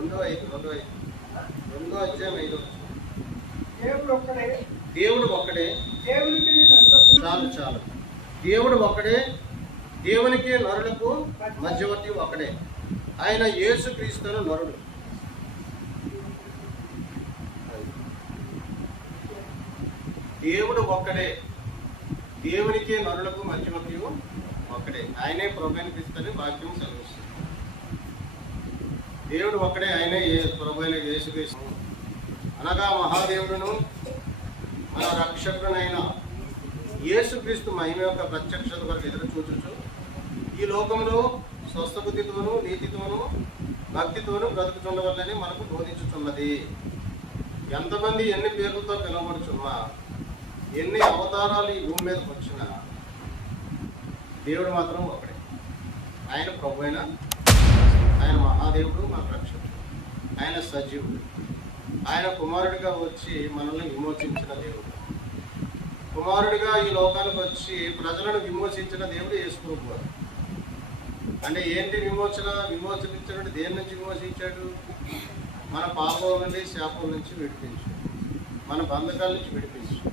రెండో అధ్యాయం 5వ వచనం. దేవుడు ఒక్కడే చాలు. దేవుడు ఒక్కడే, దేవునికి నరులకు మధ్యవర్తి ఒకడే. ఆయన యేసుక్రీస్తును నరుడు. దేవుడు ఒక్కడే, దేవునికి నరులకు మధ్యవర్తి ఒక్కడే. ఆయనే ప్రభువైన క్రీస్తుని వాక్యం సెలవిస్తుంది. దేవుడు ఒక్కడే, ఆయనే ప్రభువైన యేసుక్రీస్తు అనగా మహాదేవుడును మన రక్షకుడైన యేసుక్రీస్తు మహిమ యొక్క ప్రత్యక్షత వరకు ఎదురు చూచుచు ఈ లోకంలో స్వస్థబుద్ధితోనూ నీతితోనూ భక్తితోనూ బ్రతుకుచుండవల్లని మనకు బోధించుచున్నది. ఎంతమంది ఎన్ని పేర్లతో పిలువబడుచున్నా, ఎన్ని అవతారాలు ఈ భూమి మీదకి వచ్చినా దేవుడు మాత్రం ఒకడే. ఆయన ప్రభు అయిన, ఆయన మహాదేవుడు, మన రక్షకుడు, ఆయన సజీవుడు. ఆయన కుమారుడిగా వచ్చి మనల్ని విమోచించిన దేవుడు. కుమారుడిగా ఈ లోకానికి వచ్చి ప్రజలను విమోచించిన దేవుడు యేసు ప్రభువు. అంటే ఏంటి విమోచించాడు? దేని నుంచి విమోచించాడు? మన పాపం నుండి, శాపం నుంచి విడిపించాడు, మన బంధకాల నుంచి విడిపించాడు,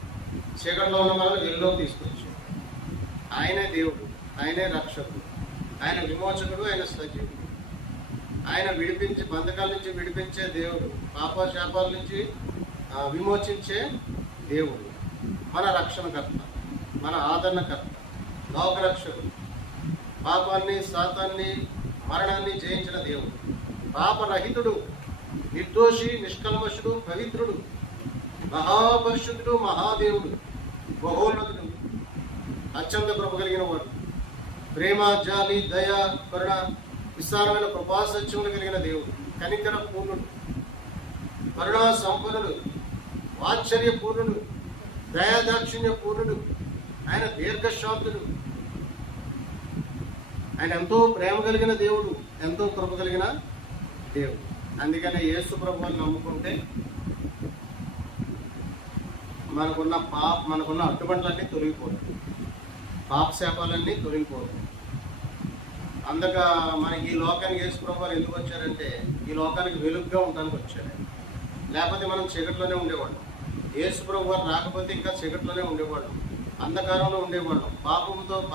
చీకట్లో ఉన్న మనల్ని వెలుగులోకి తీసుకొచ్చాడు. ఆయనే దేవుడు, ఆయనే రక్షకుడు, ఆయన విమోచకుడు, ఆయన సజీవుడు. ఆయన బంధకాల నుంచి విడిపించే దేవుడు, పాప శాపాల నుంచి విమోచించే దేవుడు, మన రక్షణకర్త, మన ఆదరణకర్త, లోకరక్షకుడు, పాపాన్ని, శాతాన్ని, మరణాన్ని జయించిన దేవుడు, పాపరహితుడు, నిర్దోషి, నిష్కల్మషుడు, పవిత్రుడు, మహాపరిశుద్ధుడు, మహాదేవుడు, బహోన్నతుడు, అత్యంత కృప కలిగిన వాడు, ప్రేమ, జాలి, దయ, కరుణ, విస్తారమైన కృపాసత్యములు కలిగిన దేవుడు, కనికర పూర్ణుడు, కరుణా సంపన్నుడు, వాత్సల్య పూర్ణుడు, దయాదాక్షిణ్య పూర్ణుడు, ఆయన దీర్ఘశాంతుడు. ఆయన ఎంతో ప్రేమ కలిగిన దేవుడు, ఎంతో కృప కలిగిన దేవుడు. అందుకనే యేసు ప్రభువుని నమ్ముకుంటే మనకున్న అడ్డుబండ్లన్నీ తొలగిపోతాయి, పాప శాపాలన్నీ తొలగిపోతాయి. అందుక మనకి ఈ లోకానికి యేసు ప్రభువు ఎందుకు వచ్చారంటే ఈ లోకానికి వెలుగుగా ఉండడానికి వచ్చారు. లేకపోతే మనం చీకట్లోనే ఉండేవాళ్ళం. యేసు ప్రభువు రాకపోతే ఇంకా చీకట్లోనే ఉండేవాళ్ళం, అంధకారంలో ఉండేవాళ్ళం,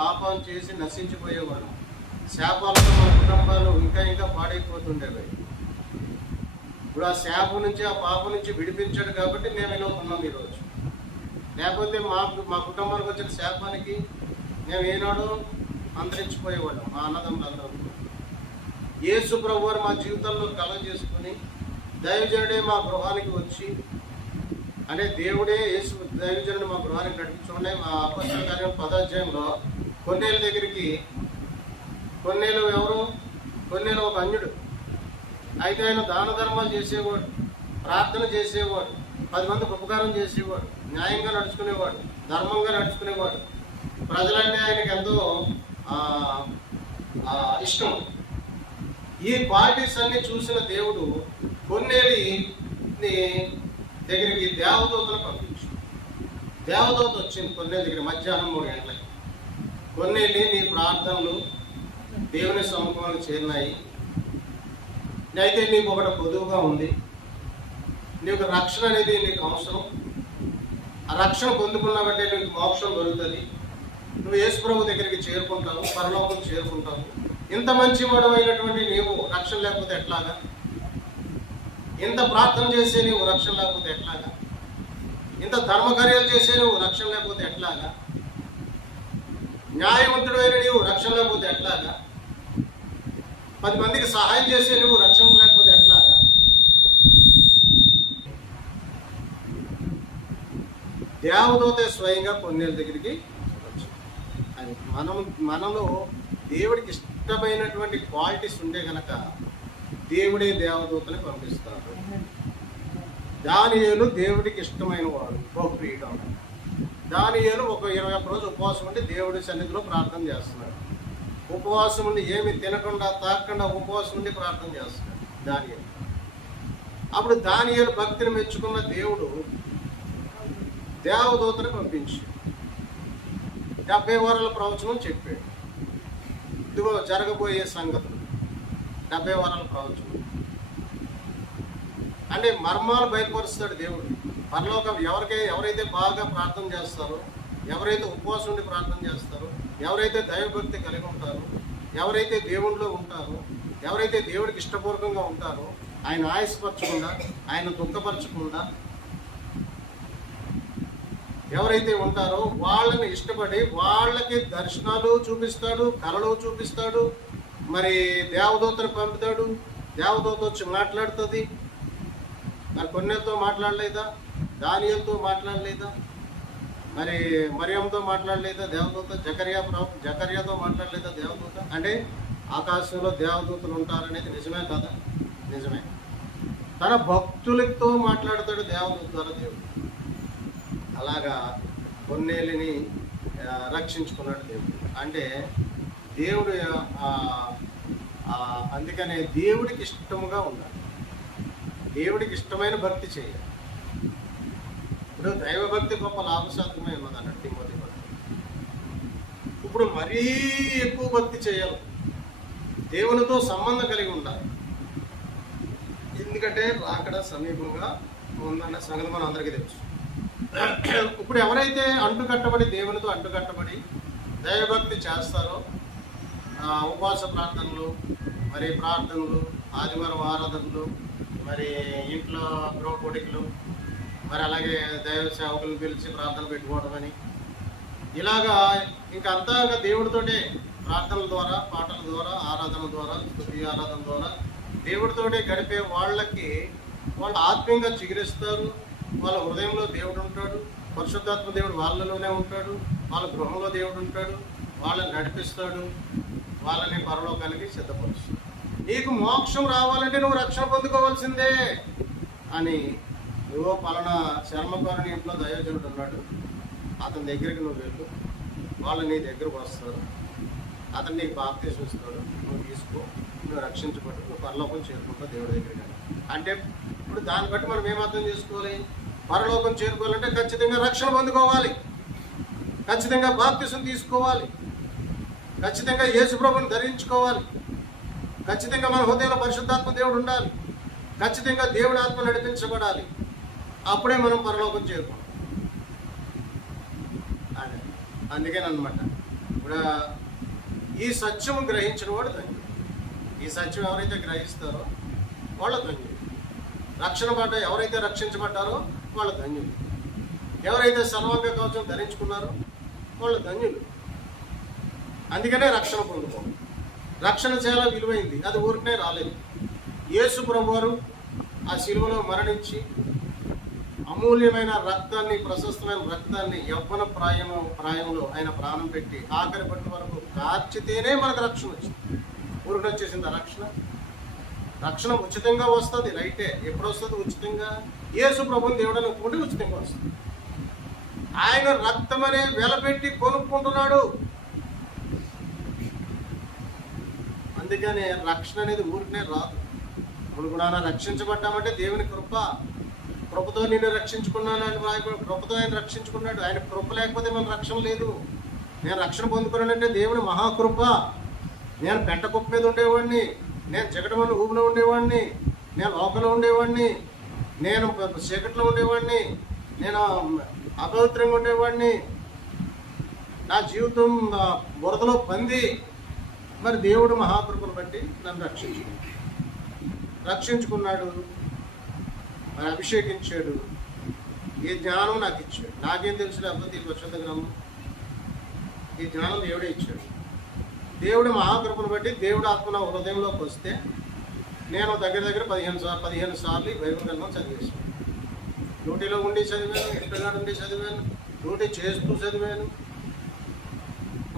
పాపం చేసి నశించిపోయేవాళ్ళం, శాపాలతో మన కుటుంబాలు ఇంకా పాడైపోతుండేవి. ఇప్పుడు ఆ శాపం నుంచి, ఆ పాపం నుంచి విడిపించాడు కాబట్టి మేము ఇలా ఉన్నాం ఈరోజు. లేకపోతే మా కుటుంబానికి వచ్చిన శాపానికి మేము ఏనాడో అంతరించిపోయేవాళ్ళం. మా అన్నదమ్ములందరూ యేసు ప్రభువు మా జీవితంలో కలగ చేసుకుని దైవజనుడే మా గృహానికి వచ్చి, అంటే దేవుడే యేసు దైవజనుడు మా గృహానికి నడిపించుకున్నాయి. మా అపొస్తలుల కార్యం 10వ అధ్యాయంలో కొన్నేళ్ళ దగ్గరికి, కొన్నేళ్ళు ఎవరు? కొన్నేళ్ళు ఒక అన్యుడు. అయితే ఆయన దాన ధర్మాలు చేసేవాడు, ప్రార్థన చేసేవాడు, 10 మందికి ఉపకారం చేసేవాడు, న్యాయంగా నడుచుకునేవాడు, ధర్మంగా నడుచుకునేవాడు. ప్రజలంటే ఆయనకి ఎంతో ఇష్టం. ఈ క్వాలిటీస్ అన్ని చూసిన దేవుడు కొన్నేళ్ళని దగ్గరికి దేవదూతను పంపించు. దేవదూత వచ్చింది కొన్నేళ్ళ దగ్గర మధ్యాహ్నం 3 గంటలకి. కొన్నేళ్ళి నీ ప్రార్థనలు దేవుని సముఖంలో చేరినాయి, అయితే నీకు ఒకటి పొదువుగా ఉంది, నీకు రక్షణ అనేది నీకు అవసరం. ఆ రక్షణ పొందుకున్నావంటే నీకు మోక్షం దొరుకుతుంది, నువ్వు యేసు ప్రభు దగ్గరికి చేరుకుంటావు, పరలోకం చేరుకుంటావు. ఇంత మంచి వాడమైనటువంటి నీవు రక్షణ లేకపోతే ఎట్లాగా? ఇంత ప్రార్థన చేసే నీవు రక్షణ లేకపోతే ఎట్లాగా? ఇంత ధర్మకార్యాలు చేసే నువ్వు రక్షణ లేకపోతే ఎట్లాగా? న్యాయవంతుడు అయిన నీవు రక్షణ లేకపోతే ఎట్లాగా? 10 మందికి సహాయం చేసే నువ్వు రక్షణ లేకపోతే ఎట్లాగా? దేవదూత స్వయంగా కొన్నేళ్ళ దగ్గరికి అది మనలో దేవుడికి ఇష్టమైనటువంటి క్వాలిటీస్ ఉంటే కనుక దేవుడే దేవదూతని పంపిస్తాడు. దానియేలు దేవుడికి ఇష్టమైన వాడు, బహుప్రియుడు. దానియేలు ఒక 21 రోజులు ఉపవాసం ఉండి దేవుడి సన్నిధిలో ప్రార్థన చేస్తున్నాడు. ఉపవాసం ఉండి ఏమి తినకుండా తాకుండా ఉపవాసం ఉండి ప్రార్థన చేస్తున్నాడు దానియేలు. అప్పుడు దానియేలు భక్తిని మెచ్చుకున్న దేవుడు దేవదూతని పంపించి 70 వారాల ప్రవచనం చెప్పాడు. ఇదిగో జరగబోయే సంగతులు, 70 వారాల ప్రవచనం. అంటే మర్మాలు బయలుపరుస్తాడు దేవుడు. పరలోకం ఎవరైతే బాగా ప్రార్థన చేస్తారో, ఎవరైతే ఉపవాసం ఉండి ప్రార్థన చేస్తారో, ఎవరైతే దైవభక్తి కలిగి ఉంటారో, ఎవరైతే దేవుడిలో ఉంటారో, ఎవరైతే దేవుడికి ఇష్టపూర్వకంగా ఉంటారో, ఆయన ఆయాసపరచకుండా, ఆయన దుఃఖపరచకుండా ఎవరైతే ఉంటారో వాళ్ళని ఇష్టపడి వాళ్ళకి దర్శనాలు చూపిస్తాడు, కళలు చూపిస్తాడు, మరి దేవదూతను పంపుతాడు, దేవదూత వచ్చి మాట్లాడుతుంది. మరి కొన్నితో మాట్లాడలేదా? దానియేలుతో మాట్లాడలేదా? మరి మరియంతో మాట్లాడలేదా దేవదూత? జకర్యాతో మాట్లాడలేదా దేవదూత? అంటే ఆకాశంలో దేవదూతలు ఉంటారనేది నిజమే కదా? నిజమే. తన భక్తులతో మాట్లాడతాడు దేవదూత ద్వారా దేవుడు. అలాగా కొన్నేళ్ళని రక్షించుకున్నాడు దేవుడు. అంటే దేవుడు అందుకనే దేవుడికి ఇష్టముగా ఉండాలి, దేవుడికి ఇష్టమైన భక్తి చేయాలి. ఇప్పుడు దైవభక్తి గొప్ప లాభసాధ్యమై ఉన్నది అన్నట్టు తిమోతి భక్తి. ఇప్పుడు మరీ ఎక్కువ భక్తి చేయాలి, దేవునితో సంబంధం కలిగి ఉండాలి. ఎందుకంటే రాకడ సమీపంగా ఉందన్న సంగతి మనం అందరికీ తెలుసు. ఇప్పుడు ఎవరైతే అంటుకట్టబడి దేవునితో అంటుకట్టబడి దైవభక్తి చేస్తారో, ఉపవాస ప్రార్థనలు, మరి ప్రార్థనలు, ఆదివారం ఆరాధనలు, మరి ఇంట్లో గృహకోటికలు, మరి అలాగే దైవ సేవకులను పిలిచి ప్రార్థన పెట్టుకోవడం అని, ఇలాగా ఇంకంతా దేవుడితోటే ప్రార్థనల ద్వారా, పాటల ద్వారా, ఆరాధన ద్వారా, స్తుతి ఆరాధన ద్వారా దేవుడితోటే గడిపే వాళ్ళకి వాళ్ళు ఆత్మీయంగా చిగురిస్తారు. వాళ్ళ హృదయంలో దేవుడు ఉంటాడు, పరిశుద్ధాత్మ దేవుడు వాళ్ళలోనే ఉంటాడు, వాళ్ళ గృహంలో దేవుడు ఉంటాడు, వాళ్ళని నడిపిస్తాడు, వాళ్ళని పరలోకానికి సిద్ధపరుస్తాడు. నీకు మోక్షం రావాలంటే నువ్వు రక్షణ పొందుకోవాల్సిందే అని నువ్వు పలానా శర్మకారుని ఇంట్లో దైవజనుడు ఉన్నాడు, అతని దగ్గరికి నువ్వు వెళ్ళు, వాళ్ళు నీ దగ్గరకు వస్తారు, అతను నీకు బాప్తీసం ఇస్తాడు, నువ్వు తీసుకో, నువ్వు రక్షించబడు, నువ్వు పరలోకం చేరుకుంటావు దేవుడి దగ్గరికి. అంటే ఇప్పుడు దాన్ని బట్టి మనం ఏం అర్థం చేసుకోవాలి? పరలోకం చేరుకోవాలంటే ఖచ్చితంగా రక్షణ పొందుకోవాలి, ఖచ్చితంగా బాప్తీసం తీసుకోవాలి, ఖచ్చితంగా యేసు ప్రభువుని ధరించుకోవాలి, ఖచ్చితంగా మన హృదయంలో పరిశుద్ధాత్మ దేవుడు ఉండాలి, ఖచ్చితంగా దేవుడి ఆత్మ నడిపించబడాలి. అప్పుడే మనం పరలోకం చేరుకోవాలి. అందుకేనమాట ఇప్పుడు ఈ సత్యం గ్రహించిన వాడు ధన్యుడు. ఈ సత్యం ఎవరైతే గ్రహిస్తారో వాళ్ళ ధన్యుడు. రక్షణ పడ్డ ఎవరైతే రక్షించబడ్డారో వాళ్ళ ధన్యులు. ఎవరైతే సర్వాంగ కవచం ధరించుకున్నారో వాళ్ళ ధన్యులు. అందుకనే రక్షణ పొందుకోవాలి. రక్షణ చాలా విలువైంది, అది ఊరికనే రాలేదు. యేసు ప్రభువారు ఆ శిలువలో మరణించి అమూల్యమైన రక్తాన్ని, ప్రశస్తమైన రక్తాన్ని యవ్వన ప్రాయంలో ఆయన ప్రాణం పెట్టి ఆఖరి పట్టు వరకు కార్చితేనే మనకు రక్షణ వచ్చింది. ఊరికి వచ్చేసింది ఆ రక్షణ. రక్షణ ఉచితంగా వస్తుంది, రైటే. ఎప్పుడు వస్తుంది ఉచితంగా? యేసు ప్రభుని దేవుడని ఒప్పుకుంటే ఉచితంగా వస్తుంది. ఆయన రక్తం అనే వెలపెట్టి కొనుక్కుంటున్నాడు. అందుకని రక్షణ అనేది ఊరికనే రాదు. ఇప్పుడు కూడా రక్షించబడ్డామంటే దేవుని కృపతో నేను రక్షించుకున్నాను అని కృపతో ఆయన రక్షించుకున్నాడు. ఆయన కృప లేకపోతే మన రక్షణ లేదు. నేను రక్షణ పొందుకున్నానంటే దేవుని మహాకృప. నేను పెంట కుప్ప మీద ఉండేవాడిని, నేను జగటమని ఊపిలో ఉండేవాడిని, నేను లోపల ఉండేవాడిని, నేను చీకట్లో ఉండేవాడిని, నేను అపవిత్రంగా ఉండేవాడిని, నా జీవితం బురదలో పంది. మరి దేవుడు మహాకృపను బట్టి నన్ను రక్షించుకున్నాడు, మరి అభిషేకించాడు. ఈ జ్ఞానం నాకు ఇచ్చాడు. నాకేం తెలుసు లేకపోతే ఈ పరిశుద్ధ గ్రంథం, ఈ జ్ఞానం దేవుడే ఇచ్చాడు. దేవుడు మహాకృపను బట్టి దేవుడు ఆత్మ నా హృదయంలోకి వస్తే నేను దగ్గర 15 సార్లు ఈ బైబిల్ గ్రంథం చదివేసాను. డ్యూటీలో ఉండి చదివాను, ఇంటిగా ఉండి చదివాను, డ్యూటీ చేస్తూ చదివాను.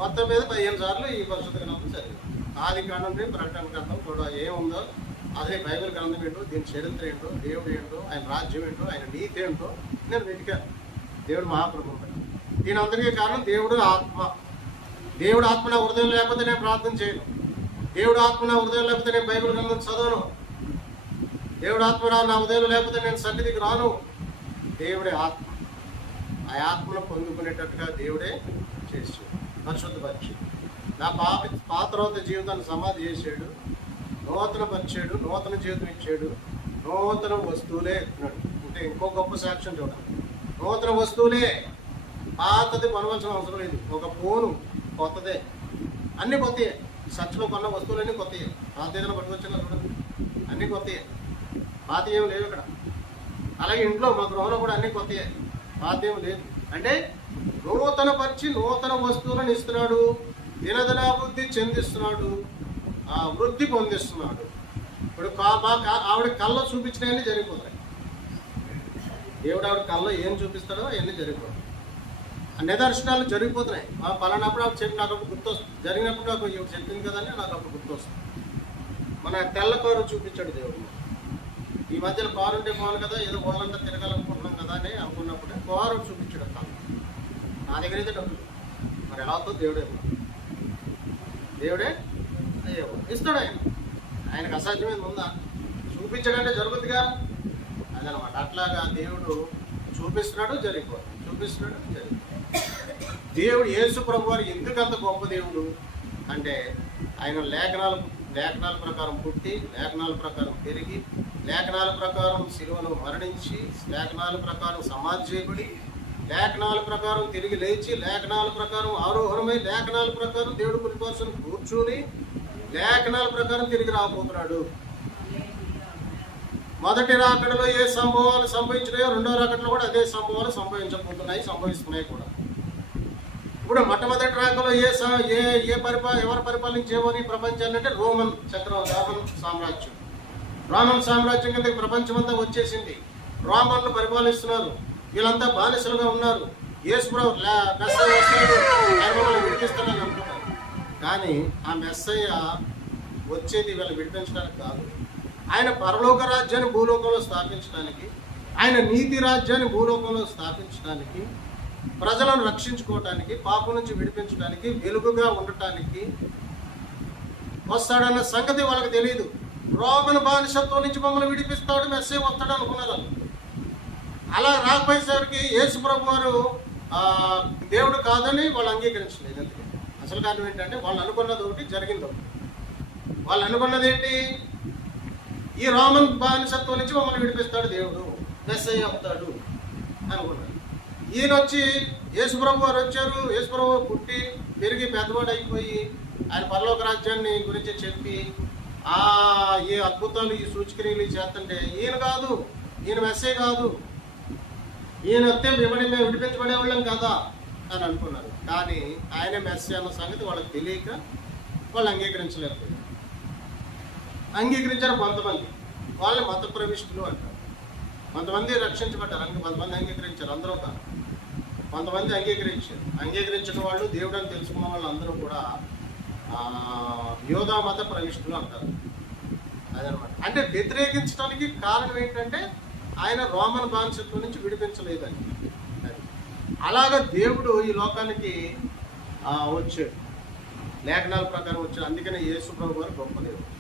మొత్తం మీద 15 సార్లు ఈ పరిశుద్ధ గ్రంథం చదివాను. ఆది కాండం నుండి ప్రకటన గ్రంథం కూడా ఏముందో, అదే బైబిల్ గ్రంథం ఏంటో, దీని చరిత్ర ఏంటో, దేవుడు ఏంటో, ఆయన రాజ్యం ఏంటో, ఆయన నీతి ఏంటో నేను వెతికాను. దేవుడు మహాకృపను బట్టి. దీని అందరికీ కారణం దేవుడు ఆత్మ. దేవుడు ఆత్మ నా హృదయం లేకపోతే నేను ప్రార్థన చేయను. దేవుడు ఆత్మ నా హృదయం లేకపోతే నేను బైబిల్ గ్రంథం చదవను. దేవుడు ఆత్మ నా హృదయం లేకపోతే నేను సన్నిధికి రాను. దేవుడే ఆత్మ. ఆ ఆత్మను పొందుకునేటట్టుగా దేవుడే చేసాడు, పరిశుద్ధపరిచి. నా పాత జీవితాన్ని సమాధి చేశాడు, నూతన పరిచాడు, నూతన జీవితం ఇచ్చాడు. నూతన వస్తువులే అంటున్నాడు. అంటే ఇంకో గొప్ప సాక్ష్యం చూడండి. నూతన వస్తువులే, పాతది కొనవలసిన అవసరం లేదు. ఒక ఫోను కొత్తదే, అన్నీ కొత్తయే. సచ్లో కొన్న వస్తువులన్నీ కొత్తయే. పాత ఏదైనా పట్టుకొచ్చినా చూడండి, అన్నీ కొత్తయే, పాత ఏమి లేవు ఇక్కడ. అలాగే ఇంట్లో మా గృహంలో కూడా అన్నీ కొత్తయే, పాత ఏమి లేదు. అంటే నూతన పరిచి నూతన వస్తువులను ఇస్తున్నాడు, దినదినాభివృద్ధి చెందిస్తున్నాడు, వృద్ధి పొందిస్తున్నాడు. ఇప్పుడు ఆవిడ కళ్ళ చూపించినవన్నీ జరిగిపోతాయి. దేవుడు ఆవిడ కళ్ళ ఏం చూపిస్తాడో అవన్నీ జరిగిపోతాయి. నిదర్శనాలు జరిగిపోతున్నాయి. పలానప్పుడు ఆవిడ చెప్పి నాకు అప్పుడు గుర్తొస్తుంది, జరిగినప్పుడు నాకు ఇవి చెప్పింది కదని నాకు అప్పుడు గుర్తొస్తుంది. మన తెల్ల కారు చూపించాడు దేవుడు. ఈ మధ్యన కారు ఉంటే పోను కదా, ఏదో వాళ్ళంతా తిరగాలనుకుంటున్నాం కదా అని అనుకున్నప్పుడే కారు చూపించాడు. కాదు నా దగ్గర అయితే డబ్బులు, మరి ఎలా అవుతుందో దేవుడే అయ్యో ఇస్తాడు. ఆయనకు అసాధ్యమైంది ఉందా? చూపించడంటే జరుగుతుందిగా, అదనమాట. అట్లాగా దేవుడు చూపిస్తున్నాడు, జరిగిపోతుంది, చూపిస్తున్నాడు, జరిగిపోతుంది. దేవుడు యేసు ప్రభు వారు ఎందుకంత గొప్ప దేవుడు అంటే ఆయన లేఖనాల ప్రకారం పుట్టి, లేఖనాల ప్రకారం పెరిగి, లేఖనాల ప్రకారం శిలువను మరణించి, లేఖనాల ప్రకారం సమాధి చేయబడి, లేఖనాల ప్రకారం తిరిగి లేచి, లేఖనాల ప్రకారం ఆరోహణమై, లేఖనాల ప్రకారం దేవుడు కుడికోసం కూర్చుని, లేఖనాల ప్రకారం తిరిగి రాబోతున్నాడు. మొదటి రాకడలో ఏ సంభవాలు సంభవించినాయో రెండో రాకడలో కూడా అదే సంభవాలు సంభవించబోతున్నాయి, సంభవిస్తున్నాయి కూడా. ఇప్పుడు మొట్టమొదటి రాకలో ఎవరు పరిపాలించేవారు ఈ ప్రపంచాన్ని అంటే రోమన్ సామ్రాజ్యం. రోమన్ సామ్రాజ్యం కిందకి ప్రపంచం అంతా వచ్చేసింది. రోమన్లు పరిపాలిస్తున్నారు. వీళ్ళంతా బానిసలుగా ఉన్నారు. యేసుప్రభు విడిపిస్తారని అనుకున్నారు. కానీ ఆ మెస్సయ్య వచ్చేది వీళ్ళు విడిపించడానికి కాదు. ఆయన పరలోక రాజ్యాన్ని భూలోకంలో స్థాపించడానికి, ఆయన నీతి రాజ్యాన్ని భూలోకంలో స్థాపించడానికి, ప్రజలను రక్షించుకోవటానికి, పాపం నుంచి విడిపించడానికి, వెలుగుగా ఉండటానికి వస్తాడన్న సంగతి వాళ్ళకి తెలియదు. రోమన్ బానిసత్వం నుంచి మమ్మల్ని విడిపిస్తాడు, మెస్సే వస్తాడు అనుకున్నారు. అలా రాకపోయేసరికి యేసు ప్రభు వారు దేవుడు కాదని వాళ్ళు అంగీకరించలేదు. ఎందుకు? అసలు కారణం ఏంటంటే వాళ్ళు అనుకున్నది ఒకటి, జరిగింది ఒకటి. వాళ్ళు అనుకున్నది ఏంటి? ఈ రోమన్ బానిసత్వం నుంచి మమ్మల్ని విడిపిస్తాడు దేవుడు, మెస్సయ్య అవుతాడు అనుకున్నారు. ఈయన వచ్చి యేసుప్రభు వారు వచ్చారు. యేసుప్రభు పుట్టి పెరిగి పెద్దవాడు అయిపోయి ఆయన పరలోక రాజ్యాన్ని గురించి చెప్పి ఏ అద్భుతాలు, ఈ సూచక్రియలు చేస్తుంటే ఈయన కాదు, ఈయన మెస్సయ్య కాదు, ఈయన వస్తే మేము విడిపించబడేవాళ్ళం కదా అని అనుకున్నారు. కానీ ఆయన మెస్సయ్య అన్న సంగతి వాళ్ళకి తెలియక వాళ్ళు అంగీకరించలేకపోయారు. అంగీకరించారు కొంతమంది, వాళ్ళని మత ప్రవిష్టులు అంటారు. కొంతమంది రక్షించబడ్డారు, కొంతమంది అంగీకరించారు, అందరూ కాదు. కొంతమంది అంగీకరించిన వాళ్ళు దేవుడు అని తెలుసుకున్న వాళ్ళు అందరూ కూడా యోధా మత ప్రవిష్టులు అంటారు. అదనమాట. అంటే వ్యతిరేకించడానికి కారణం ఏంటంటే ఆయన రోమన్ బానిసత్వం నుంచి విడిపించలేదని. అలాగా దేవుడు ఈ లోకానికి వచ్చాడు, లేఖనాల ప్రకారం వచ్చాడు. అందుకనే యేసు ప్రభు వారు గొప్ప దేవుడు.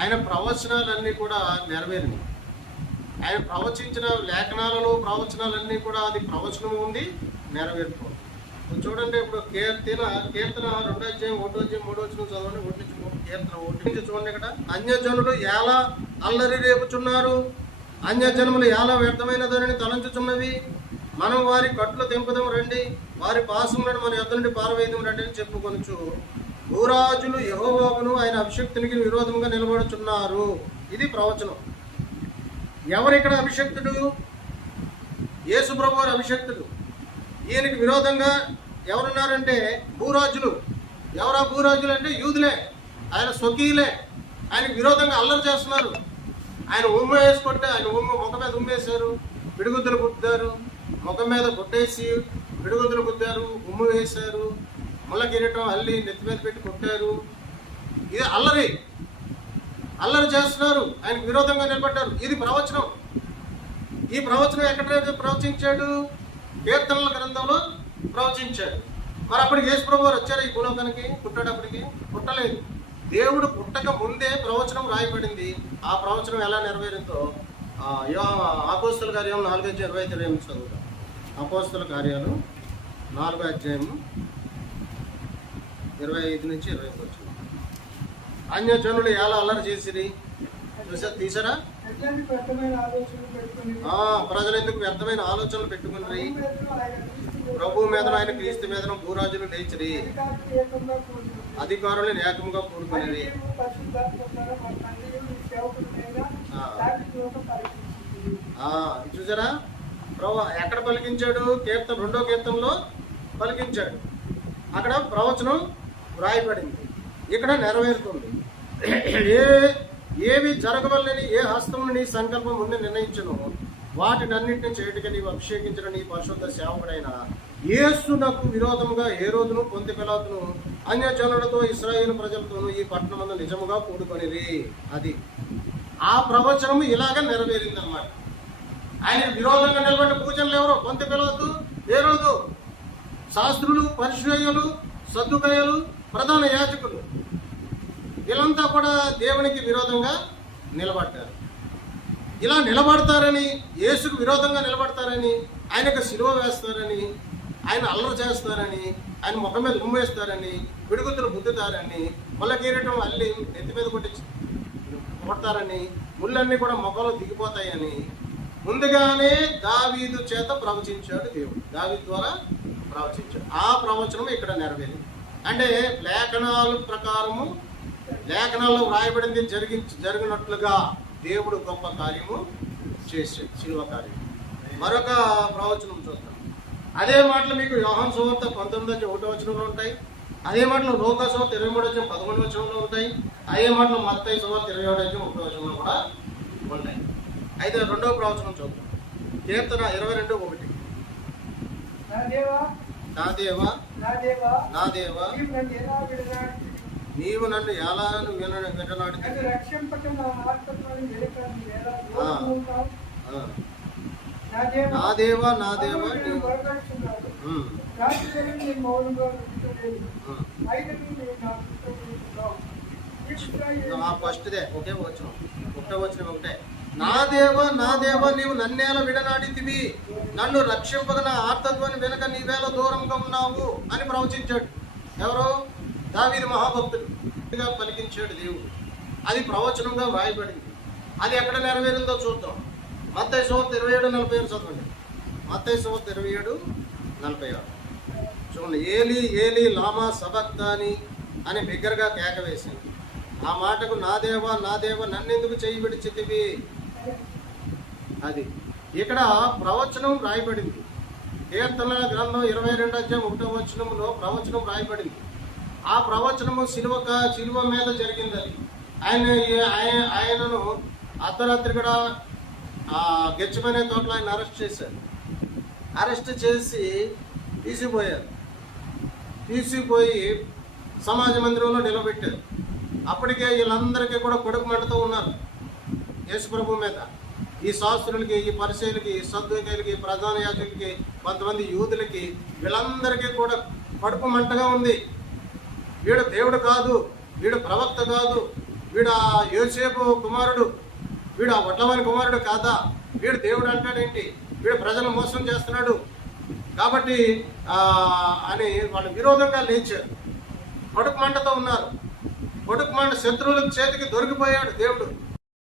ఆయన ప్రవచనాలన్నీ కూడా నెరవేరినాయి. ఆయన ప్రవచించిన లేఖనాలలో ప్రవచనాలన్నీ కూడా అది ప్రవచనం ఉంది, నెరవేరుతుంది. చూడండి, ఇప్పుడు కీర్తన 2 అధ్యాయం 1 అధ్యాయం 3 వచనం చదవండి. 1 నుంచి 3 కీర్తన 1 నుంచి చూడండి. ఇక్కడ అన్యజనులు ఎలా అల్లరి రేపుచున్నారు, అన్యజనములు ఎలా వ్యర్థమైనదని తలంచుచున్నవి. మనం వారి కట్లు తెంపుదాం రండి, వారి పాసములను మన యొద్ద నుండి పారవేయడం రండి అని చెప్పుకొనుచు భూరాజులు యెహోవాకును ఆయన అభిషక్తునికి విరోధంగా నిలబడుచున్నారు. ఇది ప్రవచనం. ఎవరు ఇక్కడ అభిషక్తుడు? యేసు ప్రభు వారు అభిషక్తుడు. ఈయనకి విరోధంగా ఎవరున్నారంటే భూరాజులు. ఎవరా భూరాజులు అంటే యూదులే, ఆయన స్వకీయులే. ఆయనకు విరోధంగా అల్లరి చేస్తున్నారు. ఆయన ఉమ్మ వేసుకుంటే ఆయన ముఖం మీద ఉమ్మేశారు, పిడుగుద్దులు గుద్దారు. ముఖం మీద కొట్టేసి పిడుగుద్దులు గుద్దారు, ఉమ్ము వేశారు, ముళ్ళ కిరీటం అల్లి నెత్తి మీద పెట్టి కొట్టారు. ఇది అల్లరి చేస్తున్నారు, ఆయనకు విరోధంగా నిలబడ్డారు. ఇది ప్రవచనం. ఈ ప్రవచనం ఎక్కడ ప్రవచించాడు? కీర్తనల గ్రంథంలో ప్రవచించాడు. మరి అప్పటికి యేసు ప్రభు వారు వచ్చారు ఈ భూలోకానికి? పుట్టేటప్పటికి పుట్టలేదు. దేవుడు పుట్టక ముందే ప్రవచనం రాయబడింది. ఆ ప్రవచనం ఎలా నెరవేరిందో అపోస్తల కార్యం 4 అధ్యాయం 25 చదువుతాం. అపోస్తల కార్యాలు 4 అధ్యాయం 25 నుంచి 28 వచ్చింది. అన్యజనులు ఎలా అల్లరి చేసిరి, తీసారా? ప్రజలు ఎందుకు వ్యర్థమైన ఆలోచనలు పెట్టుకుని ప్రభు మీద ఆయన క్రీస్తు మీద భూరాజులు లేచిరి, అధికారులను ఏకంగా కూడుకుని. చూసారా? ప్రభు ఎక్కడ పలికించాడు? కీర్తన 2వ కీర్తనలో పలికించాడు. అక్కడ ప్రవచనం వ్రాయబడింది, ఇక్కడ నెరవేరుతుంది. ఏవి జరగవల్లని ఏ హస్తమును నీ సంకల్పం ముందు నిర్ణయించను వాటినన్నింటినీ చేయటకి నీవు అభిషేకించిన నీ పరిశుద్ధ సేవకుడైన యేసునకు విరోధముగా హేరోదును పొంతి పిలాతును అన్యజనులతో ఇశ్రాయేలు ప్రజలతోనూ ఈ పట్టణమందు నిజముగా కూడుకొనిరి. అది ఆ ప్రవచనము ఇలాగ నెరవేరింది అన్నమాట. ఆయన విరోధంగా నిలబడిన పూజలు ఎవరు? పొంతి పిలాతు, హేరోదు, శాస్త్రులు, పరిసయ్యులు, సద్దుకాయలు, ప్రధాన యాజకులు, వీళ్ళంతా కూడా దేవునికి విరోధంగా నిలబడ్డారు. ఇలా నిలబడతారని, యేసుకు విరోధంగా నిలబడతారని, ఆయనకు సిలువ వేస్తారని, ఆయన అల్లరి చేస్తారని, ఆయన ముఖం మీద ఉమ్మేస్తారని, పిడుగుతులు బుద్దుతారని, ముళ్ళ కిరీటం అల్లి నెత్తి మీద కొడతారని, ముళ్ళన్నీ కూడా ముఖంలో దిగిపోతాయని ముందుగానే దావీదు చేత ప్రవచించాడు దేవుడు. దావీదు ద్వారా ప్రవచించాడు. ఆ ప్రవచనం ఇక్కడ నెరవేరింది. అంటే లేఖనాల ప్రకారము, లేఖనాల్లో వ్రాయబడింది జరిగినట్లుగా దేవుడు గొప్ప కార్యము చేశాడు, శిలువ కార్యం. మరొక ప్రవచనం చూద్దాం. అదే మాటలు మీకు యోహాను సువార్త 19:1 ఉంటాయి. అదే మాటలు లూకా సువార్త 23:11 ఉంటాయి. అదే మాటలు మత్తయి సువార్త 27:1 కూడా ఉంటాయి. అయితే 2వ ప్రవచనం చూద్దాం. కీర్తన 22:1. నా దేవా నీవు నన్ను ఎలా విడనాడి నా దేవా ఫస్ట్దే ఒకే వచ్చిన ఒకటే. నా దేవా నీవు నన్నేలా విడనాడితివి, నన్ను రక్షింపక నా ఆర్తత్వాన్ని వెనక నీవేళ దూరంగా ఉన్నావు అని ప్రవచించాడు. ఎవరు? దావీదు మహాభక్తుడుగా పలికించాడు దేవుడు. అది ప్రవచనంగా వ్రాయబడింది. అది ఎక్కడ నెరవేరిందో చూద్దాం. మత్తయి సువార్త 27:46 చదవండి. మత్తయి సువార్త 27:46 చూడండి. ఏలీ ఏలీ లామా సబక్తాని అని బిగ్గరగా కేక వేసింది. ఆ మాటకు నా దేవా నన్నెందుకు చేయి విడిచితివి. అది ఇక్కడ ప్రవచనం రాయబడింది. కీర్తనల గ్రంథం 22:1 ప్రవచనం రాయబడింది. ఆ ప్రవచనము శిలువ మీద జరిగింది. అది ఆయనను అర్ధరాత్రి కూడా గెచ్చమనే తోటలో ఆయన అరెస్ట్ చేశారు. అరెస్ట్ చేసి తీసిపోయి సమాజ మందిరంలో నిలబెట్టారు. అప్పటికే వీళ్ళందరికీ కూడా కొడుకు మంటతో ఉన్నారు యేసుప్రభు మీద. ఈ శాస్త్రులకి, ఈ పరిసయ్యులకి, ఈ సద్దుకాయలకి, ప్రధాన యాజకులకి, కొంతమంది యూదులకి, వీళ్ళందరికీ కూడా కడుపు మంటగా ఉంది. వీడు దేవుడు కాదు, వీడు ప్రవక్త కాదు, వీడు యోసేపు కుమారుడు, వీడు ఆ వడ్లవాని కుమారుడు కాదా, వీడు దేవుడు అంటాడేంటి, వీడు ప్రజలను మోసం చేస్తున్నాడు కాబట్టి అని వాళ్ళు విరోధంగా లేచారు. కడుపు మంటతో ఉన్నారు. కొడుకు మంట శత్రువుల చేతికి దొరికిపోయాడు దేవుడు.